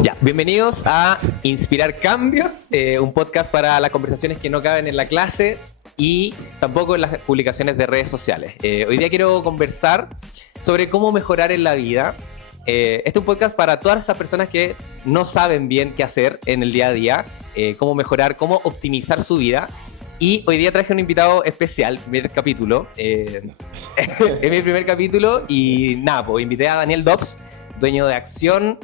Ya, bienvenidos a Inspirar Cambios, un podcast para las conversaciones que no caben en la clase y tampoco en las publicaciones de redes sociales. Hoy día quiero conversar sobre cómo mejorar en la vida. Este es un podcast para todas esas personas que no saben bien qué hacer en el día a día, cómo mejorar, cómo optimizar su vida. Y hoy día traje un invitado especial, primer capítulo. Es mi primer capítulo y nada, pues invité a Daniel Dobbs, dueño de Acción,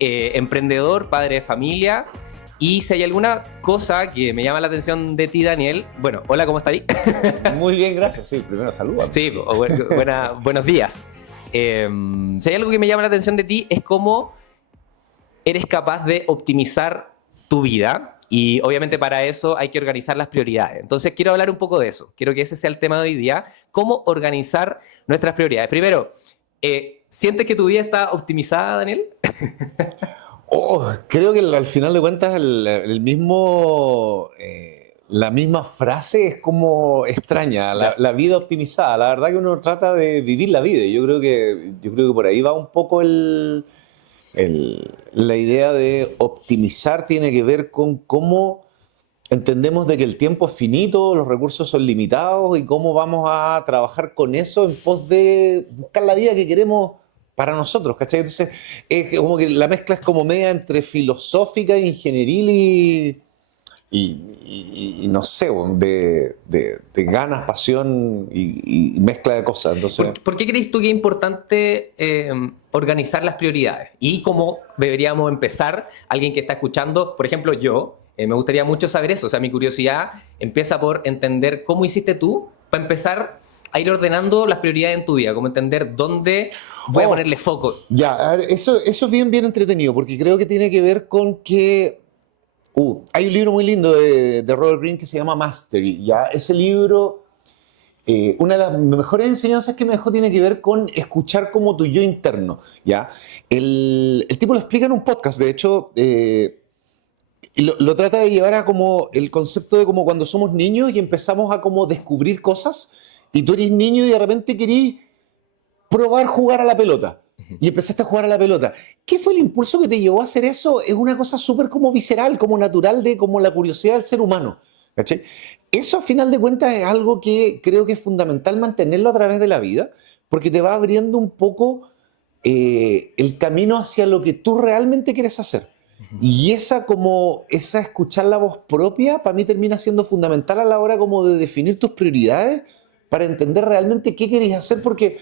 emprendedor, padre de familia. Y si hay alguna cosa que me llama la atención de ti, Daniel, bueno, hola, ¿cómo estás ahí? Muy bien, gracias. Sí, primero saludos. Sí, buenos días. Si hay algo que me llama la atención de ti es cómo eres capaz de optimizar tu vida. Y obviamente para eso hay que organizar las prioridades. Entonces quiero hablar un poco de eso. Quiero que ese sea el tema de hoy día. ¿Cómo organizar nuestras prioridades? Primero, ¿sientes que tu vida está optimizada, Daniel? Creo que al final de cuentas el mismo, la misma frase es como extraña, la vida optimizada. La verdad que uno trata de vivir la vida. Yo creo que por ahí va un poco la idea de optimizar tiene que ver con cómo entendemos de que el tiempo es finito, los recursos son limitados y cómo vamos a trabajar con eso en pos de buscar la vida que queremos para nosotros, ¿cachai? Entonces, es como que la mezcla es como media entre filosófica, ingenieril y no sé, de ganas, pasión y mezcla de cosas. Entonces, ¿Por qué crees tú que es importante organizar las prioridades? Y cómo deberíamos empezar, alguien que está escuchando, por ejemplo yo, me gustaría mucho saber eso. O sea, mi curiosidad empieza por entender cómo hiciste tú para empezar a ir ordenando las prioridades en tu vida, como entender dónde voy a ponerle foco. Ya, a ver, eso es bien entretenido, porque creo que tiene que ver con que hay un libro muy lindo de Robert Greene que se llama Mastery. Ya, ese libro, una de las mejores enseñanzas que me dejó tiene que ver con escuchar como tu yo interno. Ya, el tipo lo explica en un podcast, de hecho, y lo trata de llevar a como el concepto de como cuando somos niños y empezamos a como descubrir cosas, y tú eres niño y de repente querís probar jugar a la pelota. Y empezaste a jugar a la pelota. ¿Qué fue el impulso que te llevó a hacer eso? Es una cosa súper como visceral, como natural, de como la curiosidad del ser humano. ¿Cachai? Eso, a final de cuentas, es algo que creo que es fundamental mantenerlo a través de la vida, porque te va abriendo un poco el camino hacia lo que tú realmente quieres hacer. Y esa escuchar la voz propia, para mí termina siendo fundamental a la hora como de definir tus prioridades, para entender realmente qué querés hacer, porque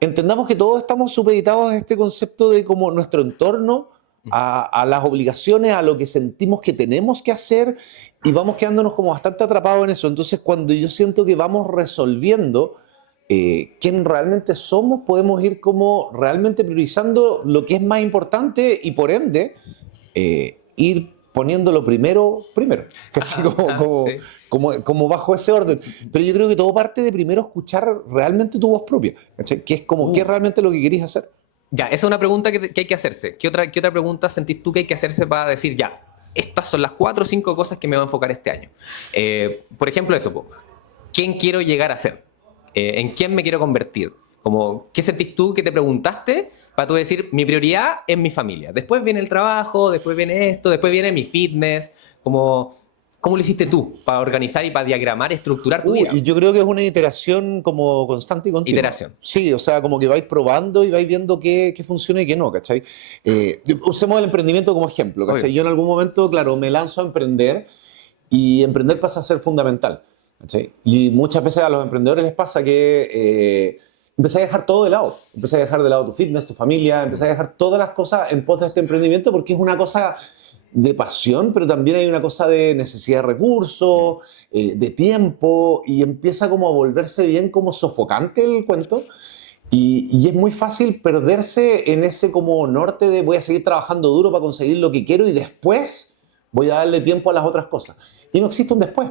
entendamos que todos estamos supeditados a este concepto de como nuestro entorno, a las obligaciones, a lo que sentimos que tenemos que hacer, y vamos quedándonos como bastante atrapados en eso. Entonces, cuando yo siento que vamos resolviendo quién realmente somos, podemos ir como realmente priorizando lo que es más importante y por ende ir poniéndolo primero. Sí. Como bajo ese orden. Pero yo creo que todo parte de primero escuchar realmente tu voz propia, ¿cachai? Que es como qué es realmente lo que querís hacer. Ya, esa es una pregunta que hay que hacerse. ¿Qué otra pregunta sentís tú que hay que hacerse para decir, ya, estas son las 4 o 5 cosas que me voy a enfocar este año? Por ejemplo, eso, ¿quién quiero llegar a ser? ¿En quién me quiero convertir? Como, ¿qué sentís tú que te preguntaste para tú decir, mi prioridad es mi familia? Después viene el trabajo, después viene esto, después viene mi fitness. Como, ¿cómo lo hiciste tú para organizar y para diagramar, estructurar tu vida? Y yo creo que es una iteración como constante y continua. Iteración. Sí, o sea, como que vais probando y vais viendo qué funciona y qué no, ¿cachai? Usemos el emprendimiento como ejemplo, ¿cachai? Yo en algún momento, claro, me lanzo a emprender y emprender pasa a ser fundamental, ¿cachai? Y muchas veces a los emprendedores les pasa que empecé a dejar todo de lado. Empecé a dejar de lado tu fitness, tu familia, empecé a dejar todas las cosas en pos de este emprendimiento porque es una cosa de pasión, pero también hay una cosa de necesidad de recursos, de tiempo, y empieza como a volverse bien como sofocante el cuento. Y es muy fácil perderse en ese como norte de voy a seguir trabajando duro para conseguir lo que quiero y después voy a darle tiempo a las otras cosas. Y no existe un después.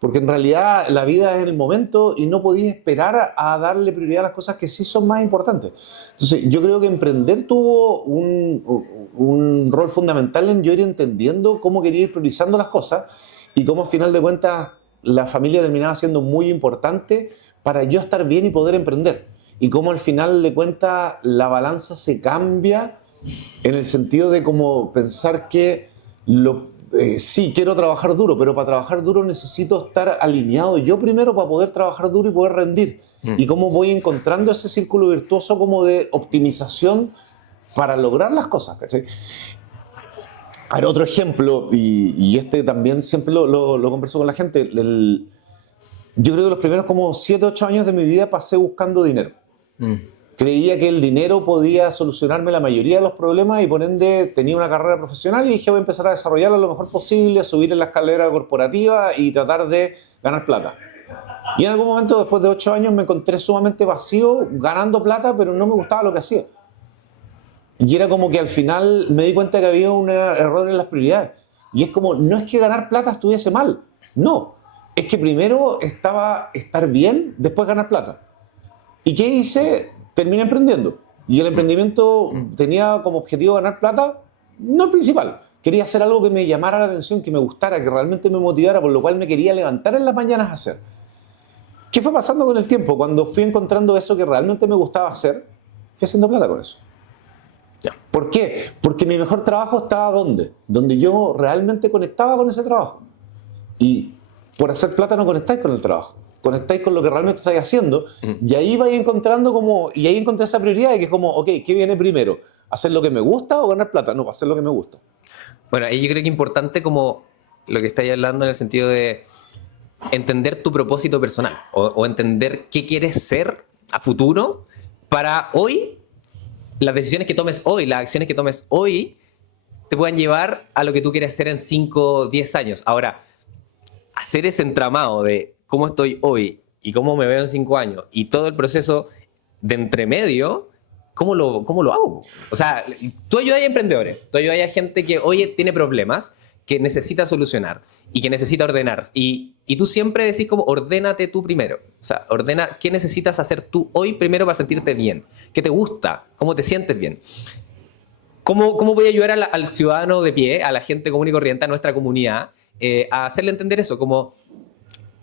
Porque en realidad la vida es el momento y no podéis esperar a darle prioridad a las cosas que sí son más importantes. Entonces yo creo que emprender tuvo un rol fundamental en yo ir entendiendo cómo quería ir priorizando las cosas y cómo, al final de cuentas, la familia terminaba siendo muy importante para yo estar bien y poder emprender. Y cómo, al final de cuentas, la balanza se cambia en el sentido de como pensar que sí, quiero trabajar duro, pero para trabajar duro necesito estar alineado yo primero para poder trabajar duro y poder rendir. Y cómo voy encontrando ese círculo virtuoso como de optimización para lograr las cosas, ¿cachai? Hay otro ejemplo, y este también siempre lo converso con la gente. Yo creo que los primeros como 7, 8 años de mi vida pasé buscando dinero. Creía que el dinero podía solucionarme la mayoría de los problemas y por ende tenía una carrera profesional y dije voy a empezar a desarrollarla lo mejor posible, subir en la escalera corporativa y tratar de ganar plata. Y en algún momento, después de 8 años, me encontré sumamente vacío, ganando plata, pero no me gustaba lo que hacía. Y era como que al final me di cuenta que había un error en las prioridades. Y es como, no es que ganar plata estuviese mal, no. Es que primero estaba estar bien, después ganar plata. ¿Y qué hice? Terminé emprendiendo. Y el emprendimiento tenía como objetivo ganar plata, no el principal. Quería hacer algo que me llamara la atención, que me gustara, que realmente me motivara, por lo cual me quería levantar en las mañanas a hacer. ¿Qué fue pasando con el tiempo? Cuando fui encontrando eso que realmente me gustaba hacer, fui haciendo plata con eso. ¿Por qué? Porque mi mejor trabajo estaba ¿dónde? Donde yo realmente conectaba con ese trabajo. Y por hacer plata no conectáis con el trabajo. Conectáis con lo que realmente estáis haciendo. Y ahí vais encontrando como... Y ahí encontré esa prioridad de que es como, ok, ¿qué viene primero? ¿Hacer lo que me gusta o ganar plata? No, hacer lo que me gusta. Bueno, ahí yo creo que es importante como lo que estáis hablando en el sentido de entender tu propósito personal o entender qué quieres ser a futuro para hoy, las decisiones que tomes hoy, las acciones que tomes hoy te puedan llevar a lo que tú quieres ser en 5 o 10 años. Ahora, hacer ese entramado de cómo estoy hoy y cómo me veo en 5 años y todo el proceso de entremedio, ¿cómo lo hago? O sea, tú ayudas a emprendedores, tú ayudas a gente que hoy tiene problemas, que necesita solucionar y que necesita ordenar. Y tú siempre decís como, ordénate tú primero. O sea, ordena qué necesitas hacer tú hoy primero para sentirte bien. ¿Qué te gusta? ¿Cómo te sientes bien? ¿Cómo voy a ayudar al ciudadano de pie, a la gente común y corriente, a nuestra comunidad, a hacerle entender eso? Como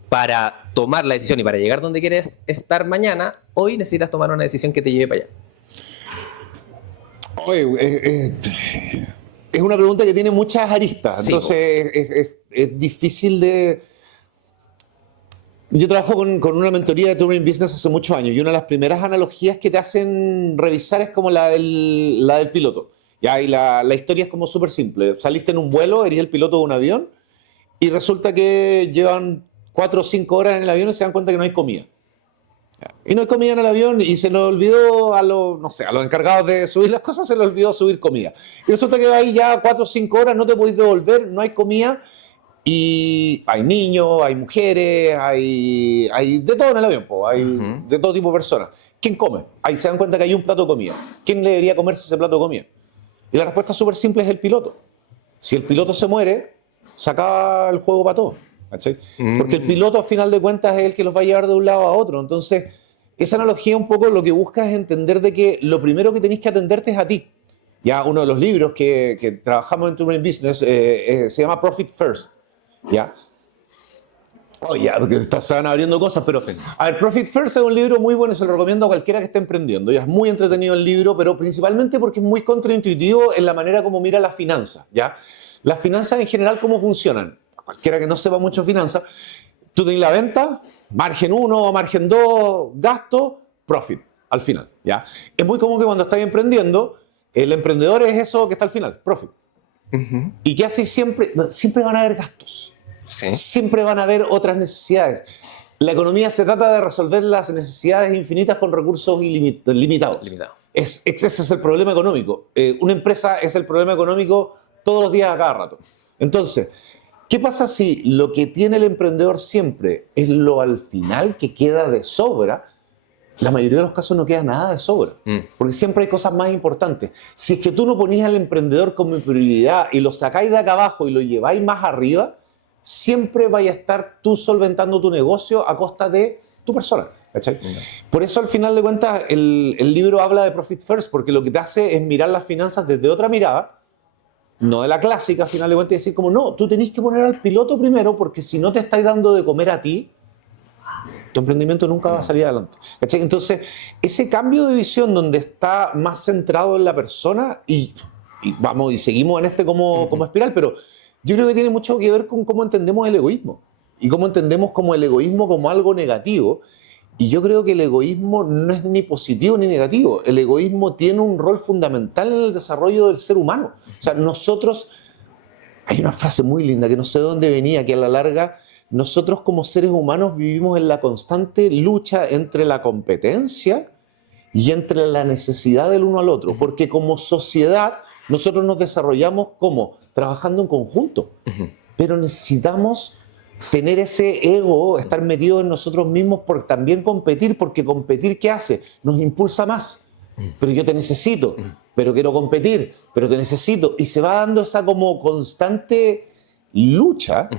para tomar la decisión y para llegar donde quieres estar mañana, hoy necesitas tomar una decisión que te lleve para allá. Oye, es una pregunta que tiene muchas aristas, Sí, entonces es difícil de... Yo trabajo con una mentoría de Turing Business hace muchos años y una de las primeras analogías que te hacen revisar es como la del piloto. ¿Ya? Y la historia es como súper simple. Saliste en un vuelo, eres el piloto de un avión y resulta que llevan 4 o 5 horas en el avión y se dan cuenta que no hay comida. Y no hay comida en el avión y se nos olvidó a los encargados de subir las cosas, se les olvidó subir comida. Y resulta que ahí ya 4 o 5 horas no te podéis devolver, no hay comida y hay niños, hay mujeres, hay de todo en el avión, hay de todo tipo de personas. ¿Quién come? Ahí se dan cuenta que hay un plato de comida. ¿Quién debería comerse ese plato de comida? Y la respuesta súper simple es el piloto. Si el piloto se muere, se acaba el juego para todos. ¿Cachai? Porque el piloto, al final de cuentas, es el que los va a llevar de un lado a otro. Entonces, esa analogía un poco lo que busca es entender de que lo primero que tenéis que atenderte es a ti. Ya uno de los libros que trabajamos en Turing Business se llama Profit First. ¿Ya? Oye, porque se van abriendo cosas, pero... A ver, Profit First es un libro muy bueno, se lo recomiendo a cualquiera que esté emprendiendo. Ya es muy entretenido el libro, pero principalmente porque es muy contraintuitivo en la manera como mira las finanzas. ¿Ya? Las finanzas en general, ¿cómo funcionan? Cualquiera que no sepa mucho finanzas, tú tienes la venta, margen 1, margen 2, gasto, profit, al final. ¿Ya? Es muy común que cuando estás emprendiendo, el emprendedor es eso que está al final, profit. ¿Y qué haces siempre? Siempre van a haber gastos. Sí. Siempre van a haber otras necesidades. La economía se trata de resolver las necesidades infinitas con recursos limitados. Ese es el problema económico. Una empresa es el problema económico todos los días a cada rato. Entonces, ¿qué pasa si lo que tiene el emprendedor siempre es lo al final que queda de sobra? La mayoría de los casos no queda nada de sobra, porque siempre hay cosas más importantes. Si es que tú no ponías al emprendedor como prioridad y lo sacáis de acá abajo y lo lleváis más arriba, siempre vais a estar tú solventando tu negocio a costa de tu persona. ¿Cachai? Por eso, al final de cuentas, el libro habla de Profit First, porque lo que te hace es mirar las finanzas desde otra mirada, no de la clásica, al final de cuentas, y decir como, no, tú tenés que poner al piloto primero, porque si no te estáis dando de comer a ti, tu emprendimiento nunca va a salir adelante. ¿Cachai? Entonces, ese cambio de visión donde está más centrado en la persona y seguimos en como espiral, pero yo creo que tiene mucho que ver con cómo entendemos el egoísmo y cómo entendemos como el egoísmo como algo negativo. Y yo creo que el egoísmo no es ni positivo ni negativo. El egoísmo tiene un rol fundamental en el desarrollo del ser humano. O sea, nosotros... Hay una frase muy linda que no sé de dónde venía, que a la larga nosotros como seres humanos vivimos en la constante lucha entre la competencia y entre la necesidad del uno al otro. Porque como sociedad nosotros nos desarrollamos como trabajando en conjunto. Pero necesitamos tener ese ego, estar metido en nosotros mismos por también competir, porque competir, ¿qué hace? Nos impulsa más. Pero yo te necesito, pero quiero competir, pero te necesito. Y se va dando esa como constante lucha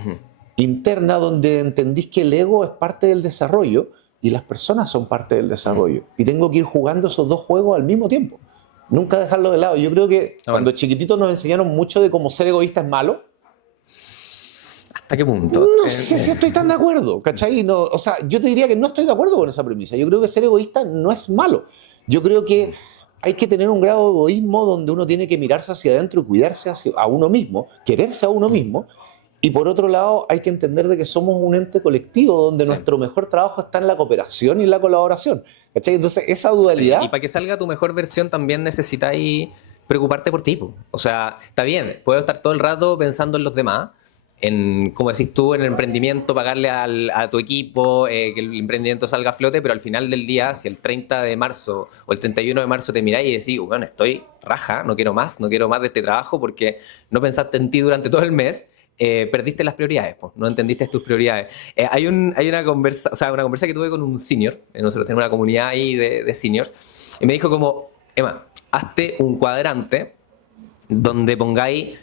interna donde entendís que el ego es parte del desarrollo y las personas son parte del desarrollo. Y tengo que ir jugando esos dos juegos al mismo tiempo. Nunca dejarlo de lado. Yo creo que cuando chiquititos nos enseñaron mucho de cómo ser egoísta es malo. ¿Hasta qué punto? No sé si estoy tan de acuerdo, ¿cachai? No, o sea, yo te diría que no estoy de acuerdo con esa premisa. Yo creo que ser egoísta no es malo. Yo creo que hay que tener un grado de egoísmo donde uno tiene que mirarse hacia adentro y cuidarse a uno mismo, quererse a uno mismo. Y por otro lado, hay que entender de que somos un ente colectivo donde nuestro mejor trabajo está en la cooperación y la colaboración, ¿cachai? Entonces, esa dualidad... Sí, y para que salga tu mejor versión también necesitáis preocuparte por ti, po. O sea, está bien, puedo estar todo el rato pensando en los demás, en, como decís tú, en el emprendimiento, pagarle a tu equipo, que el emprendimiento salga a flote, pero al final del día, si el 30 de marzo o el 31 de marzo te miráis y decís, bueno, estoy raja, no quiero más de este trabajo porque no pensaste en ti durante todo el mes, perdiste las prioridades, pues, no entendiste tus prioridades. Hay una conversa, o sea, una conversa que tuve con un senior, nosotros tenemos una comunidad ahí de seniors, y me dijo como, Emma, hazte un cuadrante donde pongáis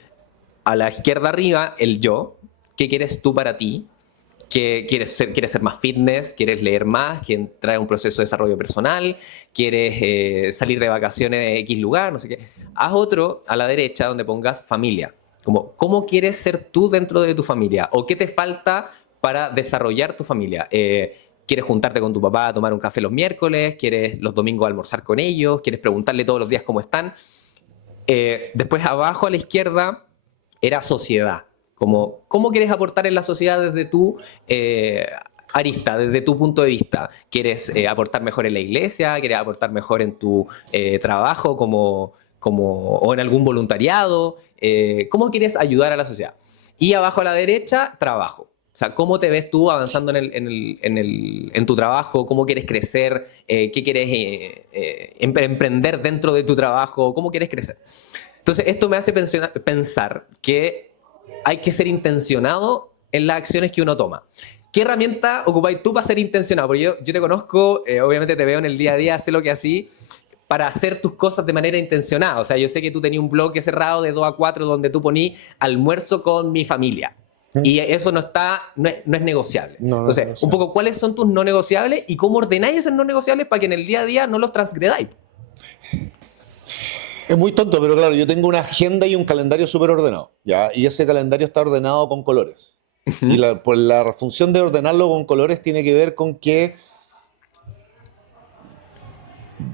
a la izquierda arriba el yo, qué quieres tú para ti, que quieres ser más fitness, quieres leer más, quieres entrar en un proceso de desarrollo personal, quieres salir de vacaciones de X lugar, no sé qué. Haz otro a la derecha donde pongas familia. Como, ¿cómo quieres ser tú dentro de tu familia? ¿O qué te falta para desarrollar tu familia? ¿Quieres juntarte con tu papá a tomar un café los miércoles? ¿Quieres los domingos almorzar con ellos? ¿Quieres preguntarle todos los días cómo están? Después abajo a la izquierda era sociedad. Como, ¿cómo quieres aportar en la sociedad desde tu arista, desde tu punto de vista? ¿Quieres aportar mejor en la iglesia? ¿Quieres aportar mejor en tu trabajo o en algún voluntariado? ¿Cómo quieres ayudar a la sociedad? Y abajo a la derecha, trabajo. O sea, ¿cómo te ves tú avanzando en tu trabajo? ¿Cómo quieres crecer? ¿Qué quieres emprender dentro de tu trabajo? ¿Cómo quieres crecer? Entonces, esto me hace pensar que hay que ser intencionado en las acciones que uno toma. ¿Qué herramienta ocupáis tú para ser intencionado? Porque yo te conozco, obviamente te veo en el día a día, sé lo que así, para hacer tus cosas de manera intencionada. O sea, yo sé que tú tenías un blog cerrado de 2 a 4 donde tú ponís almuerzo con mi familia. Y eso no es negociable. Entonces, un poco, ¿cuáles son tus no negociables y cómo ordenáis esos no negociables para que en el día a día no los transgredáis? Es muy tonto, pero claro, yo tengo una agenda y un calendario súper ordenado, ¿ya? Y ese calendario está ordenado con colores. Y pues la función de ordenarlo con colores tiene que ver con que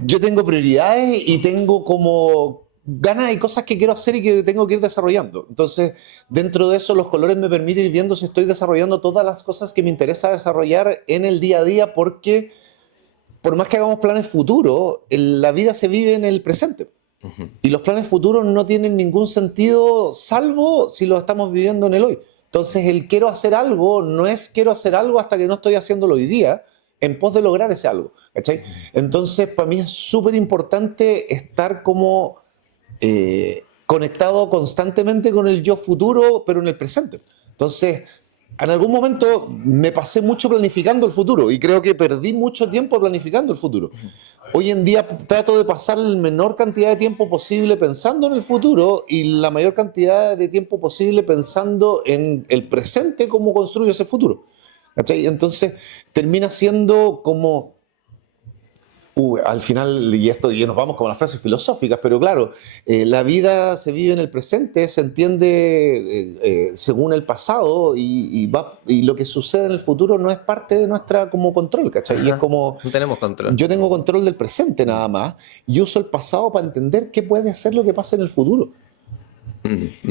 yo tengo prioridades y tengo como ganas y cosas que quiero hacer y que tengo que ir desarrollando. Entonces, dentro de eso, los colores me permiten ir viendo si estoy desarrollando todas las cosas que me interesa desarrollar en el día a día, porque por más que hagamos planes futuros, la vida se vive en el presente. Y los planes futuros no tienen ningún sentido salvo si los estamos viviendo en el hoy. Entonces, el quiero hacer algo no es quiero hacer algo hasta que no estoy haciéndolo hoy día en pos de lograr ese algo, ¿cachai? Entonces, para mí es súper importante estar como conectado constantemente con el yo futuro, pero en el presente. Entonces, en algún momento me pasé mucho planificando el futuro y creo que perdí mucho tiempo planificando el futuro. Hoy en día trato de pasar la menor cantidad de tiempo posible pensando en el futuro y la mayor cantidad de tiempo posible pensando en el presente, cómo construyo ese futuro. ¿Cachai? Entonces termina siendo como Al final, y nos vamos como a las frases filosóficas, pero claro, la vida se vive en el presente, se entiende según el pasado y lo que sucede en el futuro no es parte de nuestra como control, ¿cachai? Ajá. Y es como, No tenemos control. yo tengo control del presente nada más y uso el pasado para entender qué puede ser lo que pasa en el futuro.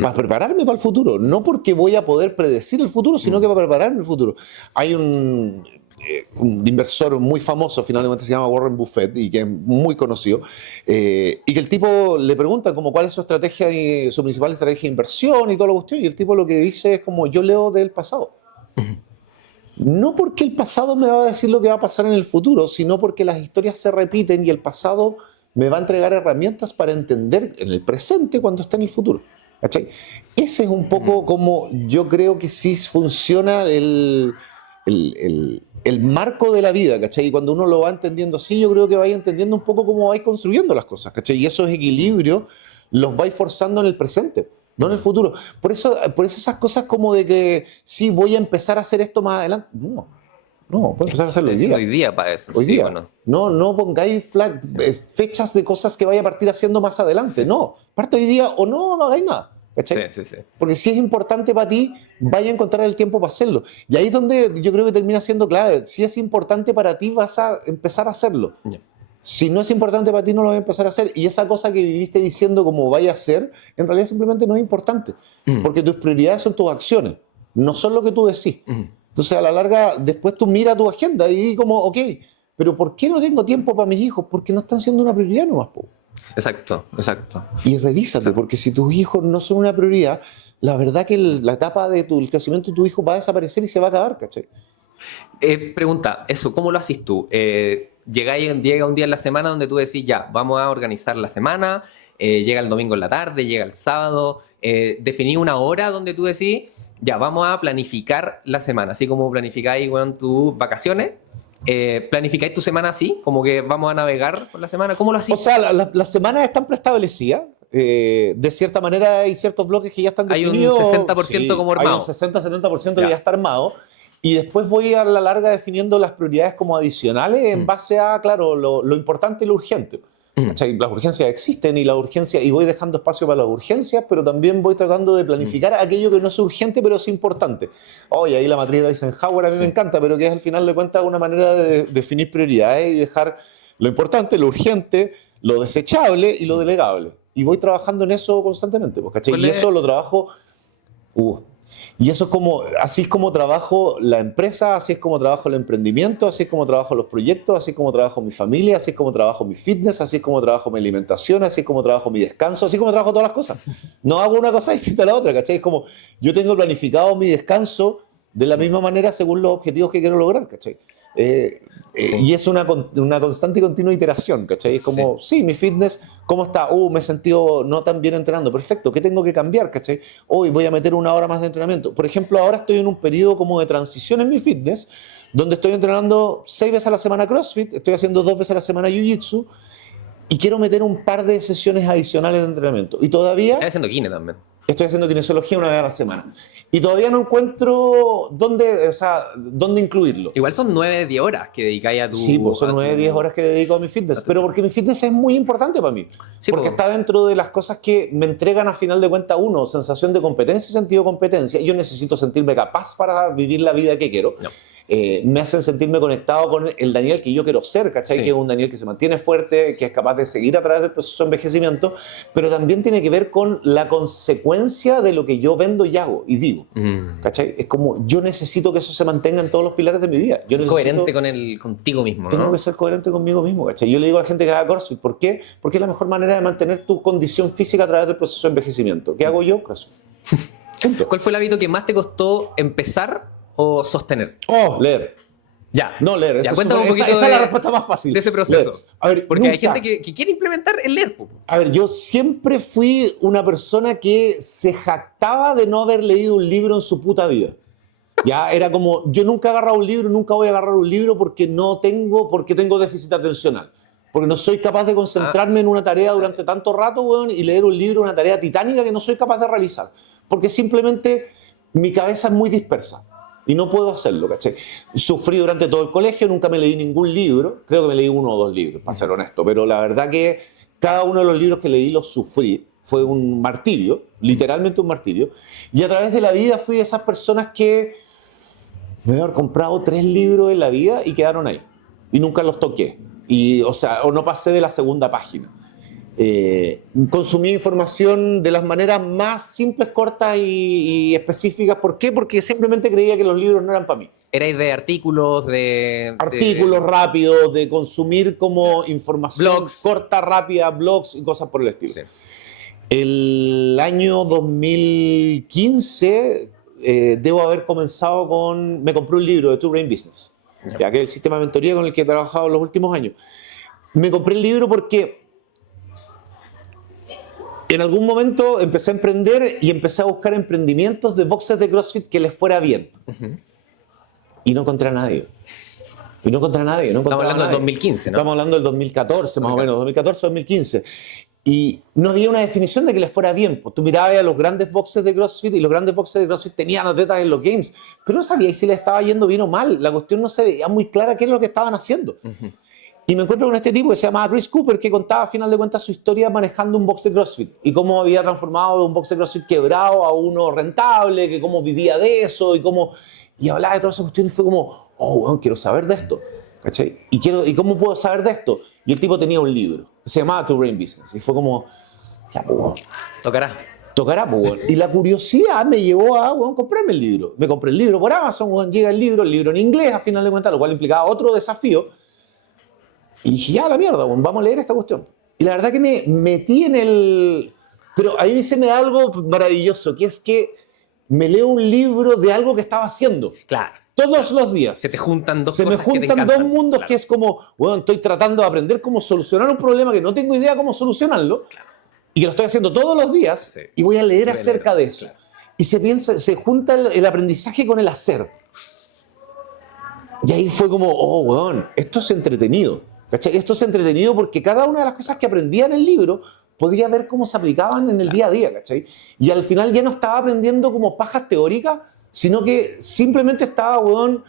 Para prepararme para el futuro, no porque voy a poder predecir el futuro, sino que para prepararme el futuro. Hay un inversor muy famoso, finalmente se llama Warren Buffett, y que es muy conocido, y que el tipo le pregunta como cuál es su estrategia, su principal estrategia de inversión y toda la cuestión, y el tipo lo que dice es como yo leo del pasado. No porque el pasado me va a decir lo que va a pasar en el futuro, sino porque las historias se repiten y el pasado me va a entregar herramientas para entender en el presente cuando está en el futuro. ¿Cachai? Ese es un poco como yo creo que sí funciona el marco de la vida, ¿cachai? Y cuando uno lo va entendiendo así, yo creo que vais entendiendo un poco cómo vais construyendo las cosas, ¿cachai? Y esos equilibrios los vais forzando en el presente, no en el futuro. Por eso esas cosas como de que sí, voy a empezar a hacer esto más adelante. No, puedo empezar a hacerlo hoy día. Hoy día para eso. Hoy sí, día. Bueno. No pongáis fechas de cosas que vaya a partir haciendo más adelante. Sí. No, parte hoy día o no hagáis nada. ¿Cachai? Sí. Porque si es importante para ti, vaya a encontrar el tiempo para hacerlo. Y ahí es donde yo creo que termina siendo clave. Si es importante para ti, vas a empezar a hacerlo. Yeah. Si no es importante para ti, no lo vas a empezar a hacer. Y esa cosa que viviste diciendo como vaya a hacer, en realidad simplemente no es importante. Porque tus prioridades son tus acciones, no son lo que tú decís. Entonces, a la larga, después tú miras tu agenda y como, ok, pero ¿por qué no tengo tiempo para mis hijos? Porque no están siendo una prioridad nomás, po. Exacto. Y revísate, porque si tus hijos no son una prioridad, la verdad que la etapa del crecimiento de tu hijo va a desaparecer y se va a acabar, ¿cachai? Pregunta, eso, ¿cómo lo haces tú? Llega un día en la semana donde tú decís, ya, vamos a organizar la semana, llega el domingo en la tarde, llega el sábado, definí una hora donde tú decís, ya, vamos a planificar la semana, así como planificáis, bueno, tus vacaciones. ¿Planificáis tu semana así? Como que vamos a navegar por la semana. ¿Cómo lo hacís? O sea, las semanas están preestablecidas. De cierta manera hay ciertos bloques que ya están definidos. Hay un 60% sí, como armado. Hay un 60-70% que ya está armado. Y después voy a la larga definiendo las prioridades como adicionales en base a, claro, lo importante y lo urgente. Las urgencias existen y voy dejando espacio para las urgencias, pero también voy tratando de planificar aquello que no es urgente, pero es importante. Y ahí la matriz de Eisenhower a mí me encanta, pero que es al final de cuentas una manera de definir prioridades y dejar lo importante, lo urgente, lo desechable y lo delegable. Y voy trabajando en eso constantemente, ¿cachai? Y eso lo trabajo... Y eso es como, así es como trabajo la empresa, así es como trabajo el emprendimiento, así es como trabajo los proyectos, así es como trabajo mi familia, así es como trabajo mi fitness, así es como trabajo mi alimentación, así es como trabajo mi descanso, así es como trabajo todas las cosas. No hago una cosa distinta a la otra, ¿cachai? Es como, yo tengo planificado mi descanso de la misma manera según los objetivos que quiero lograr, ¿cachai? Y es una constante y continua iteración, ¿cachai? Es como, sí, mi fitness, ¿cómo está? Me he sentido no tan bien entrenando. Perfecto, ¿qué tengo que cambiar, cachai? Hoy voy a meter una hora más de entrenamiento. Por ejemplo, ahora estoy en un periodo como de transición en mi fitness, donde estoy entrenando 6 veces a la semana CrossFit, estoy haciendo 2 veces a la semana Jiu-Jitsu, y quiero meter un par de sesiones adicionales de entrenamiento. Y todavía... Estoy haciendo kine también. Estoy haciendo kinesiología una vez a la semana. Y todavía no encuentro dónde incluirlo. Igual son 9-10 horas que dedicáis a tu... Sí, pues son 9-10 horas que dedico a mi fitness. Pero porque mi fitness es muy importante para mí. Sí, porque está dentro de las cosas que me entregan a final de cuentas sensación de competencia y sentido de competencia. Yo necesito sentirme capaz para vivir la vida que quiero. No. Me hacen sentirme conectado con el Daniel que yo quiero ser, ¿cachai? Sí. Que es un Daniel que se mantiene fuerte, que es capaz de seguir a través del proceso de envejecimiento, pero también tiene que ver con la consecuencia de lo que yo vendo y hago y digo, ¿cachai? Es como, yo necesito que eso se mantenga en todos los pilares de mi vida. Yo necesito, coherente contigo mismo, ¿no? Tengo que ser coherente conmigo mismo, ¿cachai? Yo le digo a la gente que haga CrossFit, ¿por qué? Porque es la mejor manera de mantener tu condición física a través del proceso de envejecimiento. ¿Qué hago yo? CrossFit. ¿Cuál fue el hábito que más te costó empezar o sostener? Leer. Ya. No leer. Ya, cuéntame un poquito esa es la respuesta más fácil. De ese proceso. Leer. A ver, porque hay gente que quiere implementar el leer. A ver, yo siempre fui una persona que se jactaba de no haber leído un libro en su puta vida. Ya, era como, yo nunca he agarrado un libro, nunca voy a agarrar un libro porque tengo déficit atencional. Porque no soy capaz de concentrarme en una tarea durante tanto rato, weón, y leer un libro, una tarea titánica que no soy capaz de realizar. Porque simplemente mi cabeza es muy dispersa. Y no puedo hacerlo, ¿cachai? Sufrí durante todo el colegio, nunca me leí ningún libro. Creo que me leí 1 o 2 libros, para ser honesto. Pero la verdad que cada uno de los libros que leí los sufrí. Fue un martirio, literalmente un martirio. Y a través de la vida fui de esas personas que me había comprado 3 libros en la vida y quedaron ahí. Y nunca los toqué. Y, o no pasé de la segunda página. Consumí información de las maneras más simples, cortas y específicas. ¿Por qué? Porque simplemente creía que los libros no eran para mí. ¿Erais de artículos, Artículos rápidos, de consumir como información blogs, corta, rápida, blogs y cosas por el estilo. Sí. El año 2015 debo haber comenzado con... Me compré un libro de Two Brain Business, ya que es el sistema de mentoría con el que he trabajado en los últimos años. Me compré el libro porque en algún momento empecé a emprender y empecé a buscar emprendimientos de boxes de CrossFit que les fuera bien. Y no encontré a nadie. Estamos hablando del 2015, ¿no? Estamos hablando del 2014, más o menos, 2014-2015. Y no había una definición de que les fuera bien. Pues tú mirabas a los grandes boxes de CrossFit y los grandes boxes de CrossFit tenían atletas en los games, pero no sabíais si les estaba yendo bien o mal. La cuestión no se veía muy clara qué es lo que estaban haciendo. Y me encuentro con este tipo que se llamaba Chris Cooper, que contaba a final de cuentas su historia manejando un box de CrossFit y cómo había transformado de un box de CrossFit quebrado a uno rentable, que cómo vivía de eso y cómo... Y hablaba de todas esas cuestiones y fue como, oh, bueno, quiero saber de esto. ¿Cachai? ¿Y cómo puedo saber de esto? Y el tipo tenía un libro, se llamaba Two Brain Business. Y fue como, ya, pues, bueno. Tocará, pues, bueno. Y la curiosidad me llevó a, bueno, comprarme el libro. Me compré el libro por Amazon, bueno, llega el libro en inglés a final de cuentas, lo cual implicaba otro desafío. Y dije, ya, la mierda, bueno, vamos a leer esta cuestión. Y la verdad que me metí en el... Pero ahí se me da algo maravilloso, que es que me leo un libro de algo que estaba haciendo. Claro. Todos los días. Se te juntan dos cosas que te encantan. Se me juntan dos mundos, claro. Que es como, bueno, estoy tratando de aprender cómo solucionar un problema que no tengo idea cómo solucionarlo, claro. Y que lo estoy haciendo todos los días, sí. Y voy a leer acerca de eso. Claro. Y se junta el aprendizaje con el hacer. Y ahí fue como, oh, weón, esto es entretenido. ¿Cachai? Esto es entretenido porque cada una de las cosas que aprendía en el libro podía ver cómo se aplicaban en el día a día, ¿cachai? Y al final ya no estaba aprendiendo como pajas teóricas, sino que simplemente estaba, weón,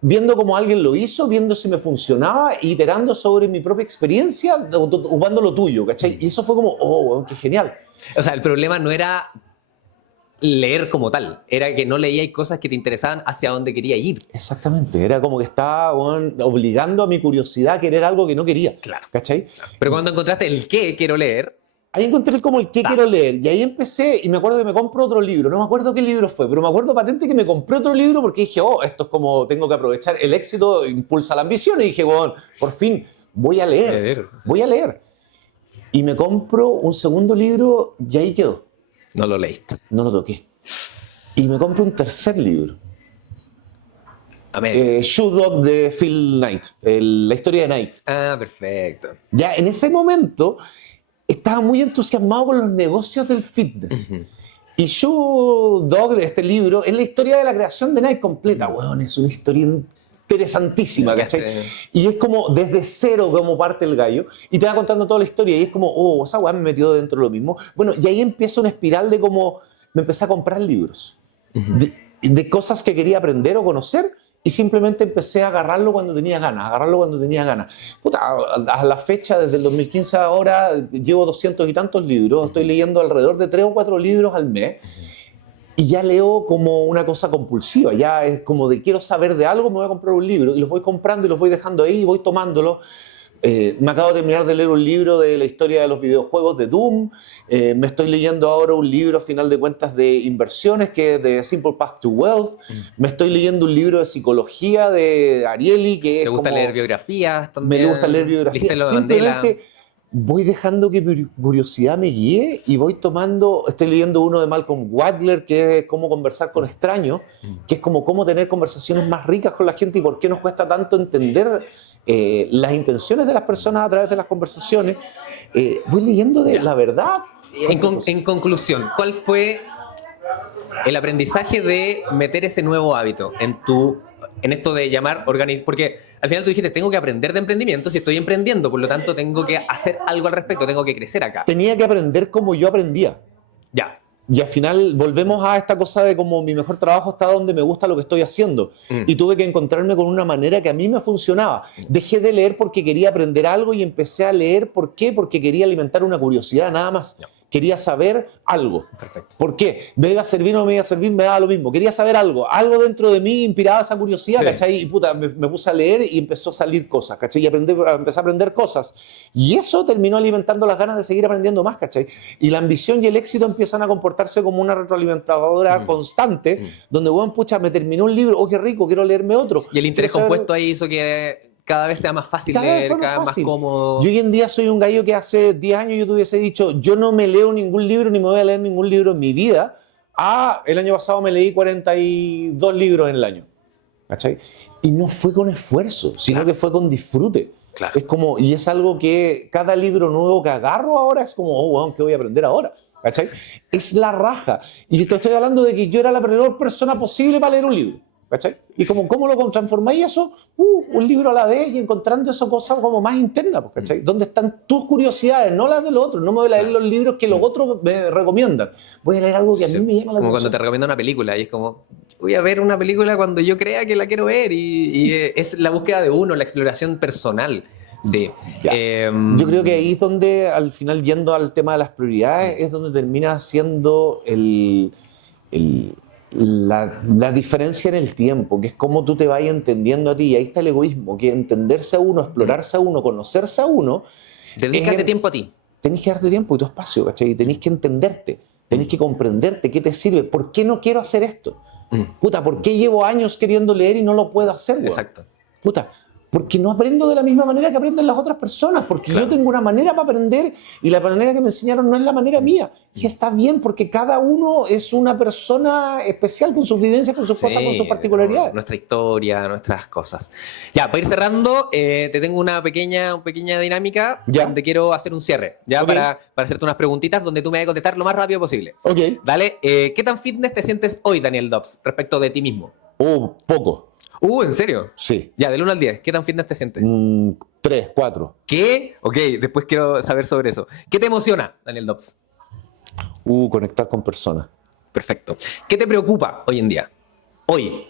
viendo cómo alguien lo hizo, viendo si me funcionaba, iterando sobre mi propia experiencia, ocupando lo tuyo, ¿cachai? Y eso fue como, oh, weón, qué genial. O sea, el problema no era leer como tal, era que no leíais cosas que te interesaban hacia dónde quería ir. Exactamente, era como que estaba, bueno, obligando a mi curiosidad a querer algo que no quería. Claro. ¿Cachai? Claro. Pero cuando encontraste el qué quiero leer... Ahí encontré como el qué quiero leer, y ahí empecé, y me acuerdo que me compro otro libro, no me acuerdo qué libro fue, pero me acuerdo patente que me compré otro libro porque dije, oh, esto es como, tengo que aprovechar, el éxito impulsa la ambición, y dije, bueno, por fin, voy a leer. Y me compro un segundo libro, y ahí quedó. No lo leíste. No lo toqué. Y me compro un tercer libro. Shoe Dog de Phil Knight, la historia de Nike. Ah, perfecto. Ya en ese momento estaba muy entusiasmado con los negocios del fitness. Y Shoe Dog, este libro, es la historia de la creación de Nike completa. Weón, es una historia interesantísima, ¿cachai? Y es como desde cero como parte el gallo, y te va contando toda la historia, y es como, oh, esa weá me metió dentro de lo mismo. Bueno, y ahí empieza una espiral de cómo me empecé a comprar libros, de cosas que quería aprender o conocer, y simplemente empecé a agarrarlo cuando tenía ganas, Puta, a la fecha, desde el 2015 ahora, llevo 200 y tantos libros, estoy leyendo alrededor de 3 o 4 libros al mes, y ya leo como una cosa compulsiva, ya es como de quiero saber de algo, me voy a comprar un libro, y los voy comprando y los voy dejando ahí y voy tomándolo. Me acabo de terminar de leer un libro de la historia de los videojuegos de Doom, me estoy leyendo ahora un libro, a final de cuentas, de inversiones, que es de Simple Path to Wealth, me estoy leyendo un libro de psicología de Ariely, que es ¿Te gusta como, leer biografías también? Me gusta leer biografías, simplemente voy dejando que mi curiosidad me guíe y voy tomando, estoy leyendo uno de Malcolm Gladwell, que es cómo conversar con extraños, que es como cómo tener conversaciones más ricas con la gente y por qué nos cuesta tanto entender las intenciones de las personas a través de las conversaciones. Voy leyendo de la verdad. En conclusión, ¿cuál fue el aprendizaje de meter ese nuevo hábito en esto de llamar porque al final tú dijiste, tengo que aprender de emprendimiento si estoy emprendiendo, por lo tanto tengo que hacer algo al respecto, tengo que crecer acá? Tenía que aprender como yo aprendía. Ya. Y al final volvemos a esta cosa de como mi mejor trabajo está donde me gusta lo que estoy haciendo. Y tuve que encontrarme con una manera que a mí me funcionaba. Dejé de leer porque quería aprender algo y empecé a leer, ¿por qué? Porque quería alimentar una curiosidad, nada más. Quería saber algo. Perfecto. ¿Por qué? ¿Me iba a servir o no me iba a servir? Me daba lo mismo. Quería saber algo. Algo dentro de mí inspiraba esa curiosidad, Sí. ¿cachai? Y puta, me puse a leer y empezó a salir cosas, ¿cachai? Y empecé a aprender cosas. Y eso terminó alimentando las ganas de seguir aprendiendo más, ¿cachai? Y la ambición y el éxito empiezan a comportarse como una retroalimentadora constante, donde, bueno, pucha, me terminó un libro, oh, qué rico, quiero leerme otro. Y el interés Quiero saber- compuesto ahí hizo que cada vez sea más fácil Cada vez leer, fue más cada vez más fácil. cómodo. Yo hoy en día soy un gallo que hace 10 años yo te hubiese dicho, yo no me leo ningún libro ni me voy a leer ningún libro en mi vida. El año pasado me leí 42 libros en el año. ¿Cachai? Y no fue con esfuerzo, sino Claro. que fue con disfrute. Claro. Es como, y es algo que cada libro nuevo que agarro ahora es como, oh, wow, ¿qué voy a aprender ahora? ¿Cachai? Es la raja. Y te estoy hablando de que yo era la peor persona posible para leer un libro. ¿Cachai? Y como, ¿cómo lo transformáis eso? Un libro a la vez y encontrando esas cosas como más internas, pues, ¿cachai? ¿Dónde están tus curiosidades? No las de los otros. No me voy a leer los libros que los otros me recomiendan. Voy a leer algo que a Sí. mí me llama la Como cuando atención. te recomiendo una película y es como, voy a ver una película cuando yo crea que la quiero ver y es la búsqueda de uno, la exploración personal. Sí. Ya. Yo creo que ahí es donde, al final, yendo al tema de las prioridades, es donde termina siendo la diferencia en el tiempo, que es cómo tú te vas entendiendo a ti. Y ahí está el egoísmo, que entenderse a uno, explorarse a uno, conocerse a uno, Dedícate tiempo a ti. tenés que darte tiempo y tu espacio, ¿cachai? Y tenés que entenderte, tenés que comprenderte qué te sirve. ¿Por qué no quiero hacer esto? Puta, ¿por qué llevo años queriendo leer y no lo puedo hacer, weón? Exacto. Puta, porque no aprendo de la misma manera que aprenden las otras personas, porque Claro. yo tengo una manera para aprender y la manera que me enseñaron no es la manera mía. Y está bien, porque cada uno es una persona especial con sus vivencias, con sus cosas, con sus particularidades. Nuestra historia, nuestras cosas. Ya, para ir cerrando, te tengo una pequeña dinámica Ya. donde quiero hacer un cierre, ya Ok. para hacerte unas preguntitas donde tú me vas a contestar lo más rápido posible. Ok. Dale, ¿qué tan fitness te sientes hoy, Daniel Dobbs, respecto de ti mismo? Poco, ¿En serio? sí. Ya, del 1 al 10, ¿qué tan fitness te sientes? 3, 4. ¿Qué? Ok, después quiero saber sobre eso. ¿Qué te emociona, Daniel Dobbs? Conectar con personas. Perfecto. ¿Qué te preocupa hoy en día? Hoy.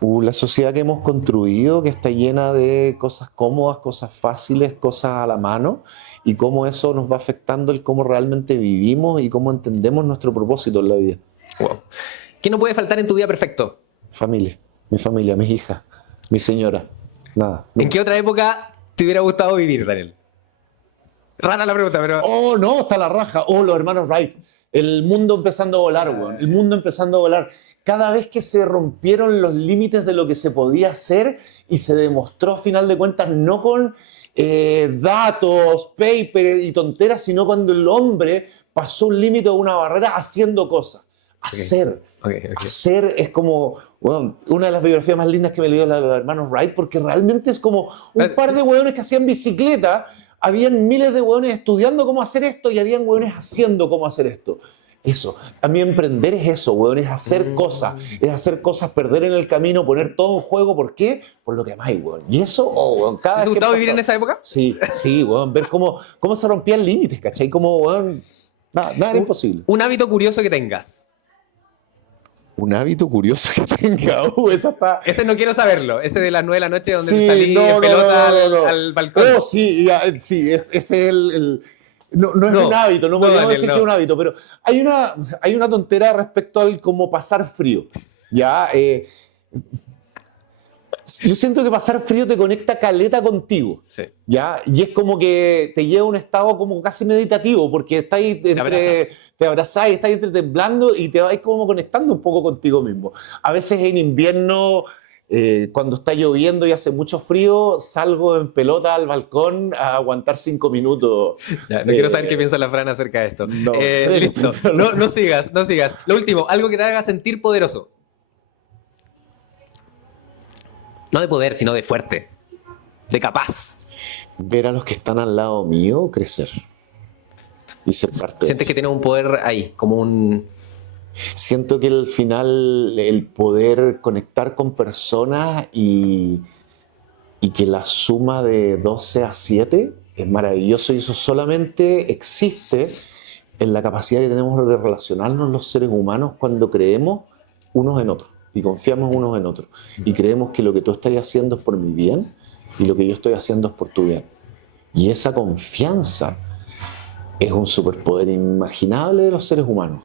La sociedad que hemos construido, que está llena de cosas cómodas, cosas fáciles, cosas a la mano, y cómo eso nos va afectando el cómo realmente vivimos y cómo entendemos nuestro propósito en la vida. Wow. ¿Qué no puede faltar en tu día perfecto? Familia, mis hijas, mi señora. Nada. ¿En qué otra época te hubiera gustado vivir, Daniel? Rara la pregunta, pero... Oh, no, está la raja. Oh, los hermanos Wright. El mundo empezando a volar, weón. El mundo empezando a volar. Cada vez que se rompieron los límites de lo que se podía hacer y se demostró a final de cuentas no con datos, paper y tonteras, sino cuando el hombre pasó un límite o una barrera haciendo cosas. Hacer. Hacer es como, bueno, una de las biografías más lindas que me leyó la de los hermanos Wright, porque realmente es como un par de hueones que hacían bicicleta. Habían miles de hueones estudiando cómo hacer esto y habían hueones haciendo cómo hacer esto. Eso. A mí emprender es eso, hueón, es hacer cosas, perder en el camino, poner todo en juego. ¿Por qué? Por lo que amáis, hueón. Y eso, hueón, cada ¿Te vez que gustaba pasa- vivir en esa época? Sí, hueón, ver cómo se rompían límites, ¿cachai? Como, hueón, nada era imposible. Un hábito curioso que tengas. Un hábito curioso que tenga, esa está... Ese no quiero saberlo. Ese de las 9 de la noche donde Sí, te salí no, en no, pelota no, no. al balcón. Oh, sí, sí, ese es el... No es No, un hábito, no podríamos Daniel, decir no. que es un hábito, pero hay una tontera respecto al como pasar frío. ¿Ya? Yo siento que pasar frío te conecta caleta contigo. Sí. ¿Ya? Y es como que te lleva a un estado como casi meditativo, porque estáis te abrazás y estás entre temblando y te vais como conectando un poco contigo mismo. A veces en invierno, cuando está lloviendo y hace mucho frío, salgo en pelota al balcón a aguantar 5 minutos. Ya, no quiero saber qué piensa la Fran acerca de esto. no, Listo. No sigas. Lo último, algo que te haga sentir poderoso. No de poder, sino de fuerte. De capaz. Ver a los que están al lado mío crecer. Y ser parte de Sientes eso. que tienes un poder ahí, como un... Siento que al final el poder conectar con personas y que la suma de 2 sea 7 es maravilloso, y eso solamente existe en la capacidad que tenemos de relacionarnos los seres humanos cuando creemos unos en otros y confiamos unos en otros y creemos que lo que tú estás haciendo es por mi bien y lo que yo estoy haciendo es por tu bien. Y esa confianza es un superpoder inimaginable de los seres humanos.